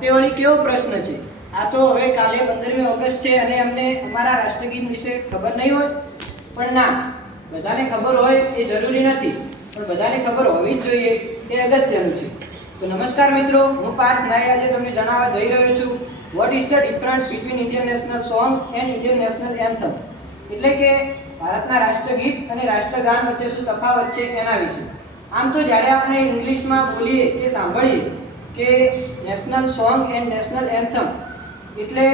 તે વળી કેવો પ્રશ્ન છે? આ તો હવે કાલે 15મી ઓગસ્ટ છે અને અમને અમારા રાષ્ટ્રગીત વિશે ખબર નહીં હોય? પણ ના, બધાને ખબર હોય એ જરૂરી નથી, પણ બધાને ખબર હોવી જ જોઈએ એ અગત્યનું છે. તો નમસ્કાર મિત્રો, હું પાર્થ નાઈ આજે તમને જણાવવા જઈ રહ્યો છું what is the difference between Indian national song and Indian national anthem, એટલે કે ભારતના રાષ્ટ્રગીત અને રાષ્ટ્રગાન વચ્ચે શું તફાવત છે એના વિશે. આમ તો જ્યારે આપણે ઇંગ્લિશમાં બોલીએ કે સાંભળીએ કે national song and national anthem એટલે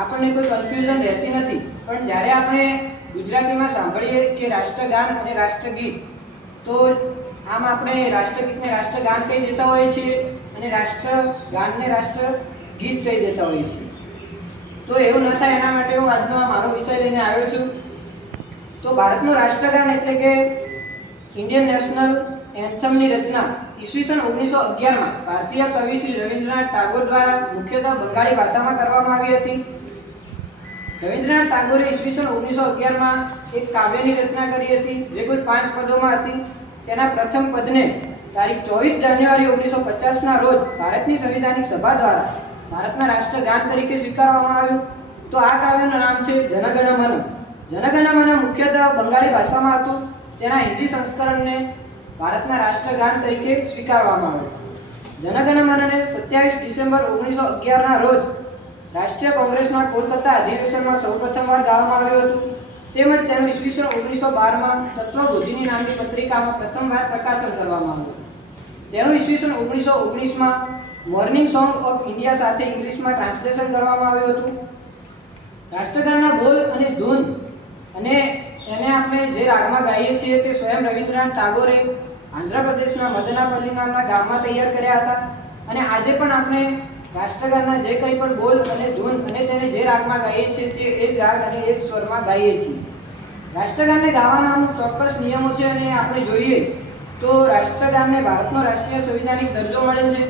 આપણને કોઈ કન્ફ્યુઝન રહેતી નથી, પણ જ્યારે આપણે ગુજરાતીમાં સાંભળીએ કે રાષ્ટ્રગાન અને રાષ્ટ્રગીત, તો આમ આપણે રાષ્ટ્રગીતને રાષ્ટ્રગાન કહી દેતા હોઈએ છીએ અને રાષ્ટ્રગાનને રાષ્ટ્રગીત કહી દેતા હોઈએ છીએ. તો એવું ન થાય એના માટે હું આજનો મારો વિષય લઈને આવ્યો છું. તો ભારતનું રાષ્ટ્રગાન એટલે કે ઇન્ડિયન નેશનલ એન્થમની રચના ઈસવીસન 1911માં ભારતીય કવિ શ્રી રવિન્દ્રનાથ ટાગોર દ્વારા મુખ્યતઃ બંગાળી ભાષામાં કરવામાં આવી હતી. રવિન્દ્રનાથ ટાગોરે ઈસવીસન 1911માં એક કાવ્યની રચના કરી હતી જે કુલ 5 પદોમાં હતી. તેના પ્રથમ પદને તારીખ 24 જાન્યુઆરી 1950ના રોજ ભારતની સંવિધાનિક સભા દ્વારા ભારતના રાષ્ટ્રગાન તરીકે સ્વીકારવામાં આવ્યું. તો આ કાવ્યનું નામ છે જનગણ મન. જનગણ મન મુખ્યતઃ બંગાળી ભાષામાં હતું. તેના હિન્દી સંસ્કરણને ભારતના રાષ્ટ્રગાન તરીકે સ્વીકારવામાં આવ્યું. જનગણ મનને 27 ડિસેમ્બર 1911ના રોજ રાષ્ટ્રીય કોંગ્રેસના કોલકાતા અધિવેશનમાં સૌપ્રથમવાર ગાવામાં આવ્યું હતું. તેમજ તેનું ઈસવીસન 1912માં તત્વબોધિની નામની પત્રિકામાં પ્રથમવાર પ્રકાશન કરવામાં આવ્યું. તેનું ઈસવીસન 1919માં મોર્નિંગ સોંગ ઓફ ઇન્ડિયા સાથે ઇંગ્લિશમાં ટ્રાન્સલેશન કરવામાં આવ્યું હતું. રાષ્ટ્રગાનના બોલ અને ધૂન અને એને આપણે જે રાગમાં ગાઈએ છીએ તે સ્વયં રવિન્દ્રનાથ ટાગોરે આંધ્રપ્રદેશના મદનાપલ્લી નામના ગામમાં તૈયાર કર્યા હતા. અને આજે પણ આપણે રાષ્ટ્રગાનના જે કંઈ પણ બોલ અને ધૂન અને તેને જે રાગમાં ગાઈએ છીએ તે એ જ રાગ અને એક સ્વરમાં ગાઈએ છીએ. રાષ્ટ્રગાનને ગાવાના અમુક ચોક્કસ નિયમો છે અને આપણે જોઈએ તો રાષ્ટ્રગાનને ભારતનો રાષ્ટ્રીય સંવિધાનિક દરજ્જો મળે છે.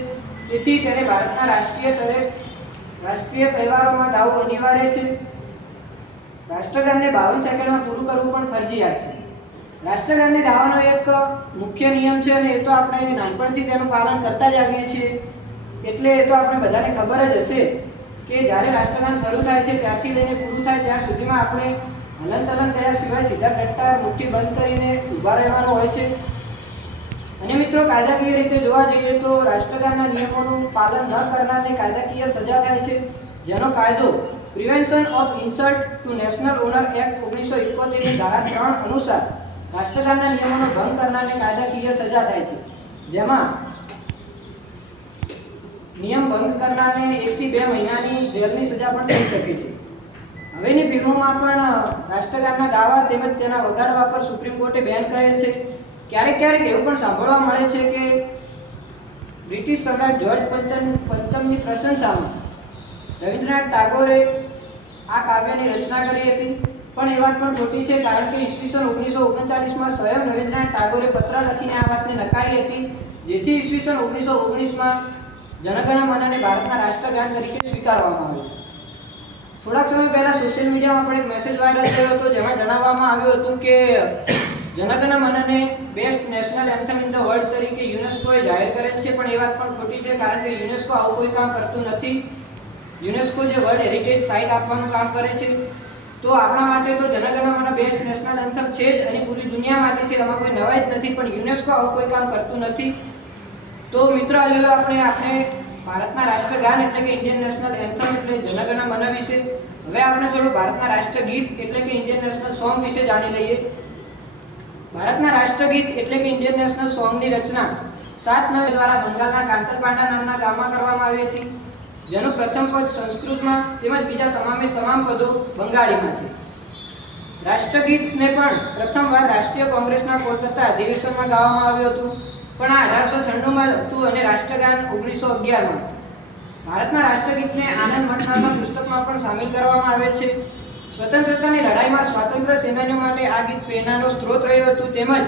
તેથી તેને ભારતના રાષ્ટ્રીય તહેવારોમાં ગાવું અનિવાર્ય છે. રાષ્ટ્રગાનને 52 સેકન્ડમાં પૂરું કરવું પણ ફરજિયાત છે. રાષ્ટ્રગાનને ગાવાનો એક મુખ્ય નિયમ છે અને એ તો આપણે નાનપણથી તેનું પાલન કરતા જ આવીએ છીએ, એટલે એ તો આપણે બધાને ખબર જ હશે કે જ્યારે રાષ્ટ્રગાન શરૂ થાય છે ત્યારથી લઈને પૂરું થાય ત્યાં સુધીમાં આપણે હલનચલન કર્યા સિવાય સીધા ટટ્ટાર મુઠ્ઠી બંધ કરીને ઊભા રહેવાનું હોય છે. અને મિત્રો, કાયદાકીય રીતે જોવા જઈએ તો રાષ્ટ્રગાનના નિયમોનું પાલન ન કરનારને કાયદાકીય સજા થાય છે, જેનો કાયદો prevention of insult to national honour act 1971 ની ધારા 3 અનુસાર રાષ્ટ્રગાનના નિયમોનો ભંગ કરનારને કાયદાકીય સજા થાય છે, જેમાં નિયમ ભંગ કરનારને 1 થી 2 મહિનાની જેલની સજા પણ થઈ શકે છે. હવેની ફિલ્મોમાં પણ રાષ્ટ્રગાનના ગાવા તેમજ તેના વગાડવા પર સુપ્રીમ કોર્ટે બેન કરેલ છે. ક્યારેક એવું પણ સાંભળવા મળે છે કે બ્રિટિશ સમ્રાટ જ્યોર્જ પંચમની પ્રશંસામાં રવિન્દ્રનાથ ટાગોરે આ કાવ્યની રચના કરી હતી. પણ એ વાત પણ ખોટી છે, કારણ કે ઈસવીસન 1939માં સ્વયં રવિન્દ્રનાથ ટાગોરે પત્ર લખીને આ વાતને નકારી હતી, જેથી ઈસવીસન 1919માં જનગણ મનને ભારતના રાષ્ટ્રગાન તરીકે સ્વીકારવામાં આવ્યું. થોડાક સમય પહેલા સોશિયલ મીડિયામાં પણ એક મેસેજ વાયરલ થયો હતો જેમાં જણાવવામાં આવ્યું હતું કે જનગણ મનને best national anthem in the world તરીકે યુનેસ્કોએ જાહેર કરેલ છે. પણ એ વાત પણ ખોટી છે, કારણ કે યુનેસ્કો આવું કોઈ કામ કરતું નથી. યુનેસ્કો જે વર્લ્ડ હેરિટેજ સાઇટ આપવાનું કામ કરે છે, તો આપણા માટે તો જનગણ મન બેસ્ટ નેશનલ એન્થમ છે જ અને પૂરી દુનિયા માટે છે, એમાં કોઈ નવાઈ જ નથી. પણ યુનેસ્કો આવું કોઈ કામ કરતું નથી. તો મિત્રો, આજે આપણે ભારતના રાષ્ટ્રગાન એટલે કે ઇન્ડિયન નેશનલ એન્થમ એટલે જનગણ મન વિશે, હવે આપણે થોડું ભારતના રાષ્ટ્રગીત એટલે કે ઇન્ડિયન નેશનલ સોંગ વિશે જાણી લઈએ. ભારતના રાષ્ટ્રગીત એટલે કે ઇન્ડિયન નેશનલ સોંગની રચના 7 નવેમ્બર દ્વારા બંગાળના કાંતરપાડા નામના ગામમાં કરવામાં આવી હતી, જેનું પ્રથમ પદ સંસ્કૃતમાં તેમજ બીજા તમામ પદો બંગાળીમાં છે. રાષ્ટ્રગીતને પણ પ્રથમવાર રાષ્ટ્રીય કોંગ્રેસના કોલકાતા અધિવેશનમાં ગાવામાં આવ્યું હતું, પણ આ 1896માં હતું અને રાષ્ટ્રગાન 1911માં. ભારતના રાષ્ટ્રગીતને આનંદ મઠ નામના પુસ્તકમાં પણ સામેલ કરવામાં આવેલ છે. સ્વતંત્રતાની લડાઈમાં સ્વાતંત્ર્ય સેનાનીઓ માટે આ ગીત પ્રેરણાનો સ્ત્રોત રહ્યું હતું, તેમજ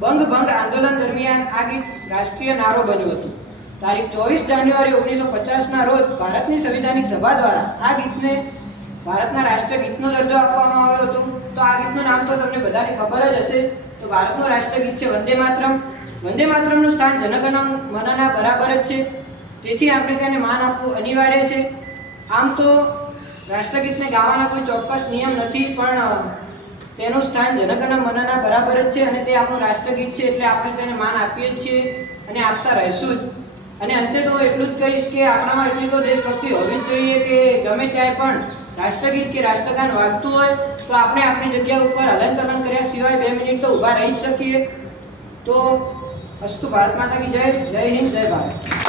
બંગ આંદોલન દરમિયાન આ ગીત રાષ્ટ્રીય નારો બન્યું હતું. તારીખ 24 જાન્યુઆરી 1950ના રોજ ભારતની સંવિધાનિક સભા દ્વારા આ ગીતને ભારતના રાષ્ટ્રગીતનો દરજ્જો આપવામાં આવ્યો હતો. તો આ ગીતનું નામ તો તમને બધાને ખબર જ હશે. તો ભારતનું રાષ્ટ્રગીત છે વંદે માતરમ. વંદે માતરમનું સ્થાન જનગણ મનના બરાબર જ છે. તેથી આપણે તેને માન આપવું અનિવાર્ય છે. આમ તો રાષ્ટ્રગીતને ગાવાના કોઈ ચોક્કસ નિયમ નથી, પણ તેનું સ્થાન જનગણ મનના બરાબર જ છે અને તે આપણું રાષ્ટ્રગીત છે, એટલે આપણે તેને માન આપીએ જ છીએ અને આપતા રહીશું જ. અને અંતે તો એટલું જ કહીશ કે આપણામાં એટલી તો દેશભક્તિ હોવી જ જોઈએ કે ગમે ત્યારે પણ રાષ્ટ્રગીત કે રાષ્ટ્રગાન વાગતું હોય તો આપણે આપણી જગ્યા ઉપર હલનચલન કર્યા સિવાય 2 મિનિટ તો ઊભા રહી જ શકીએ. તો અસ્તુ ભારત માતા કી જય. જય હિન્દ, જય ભારત.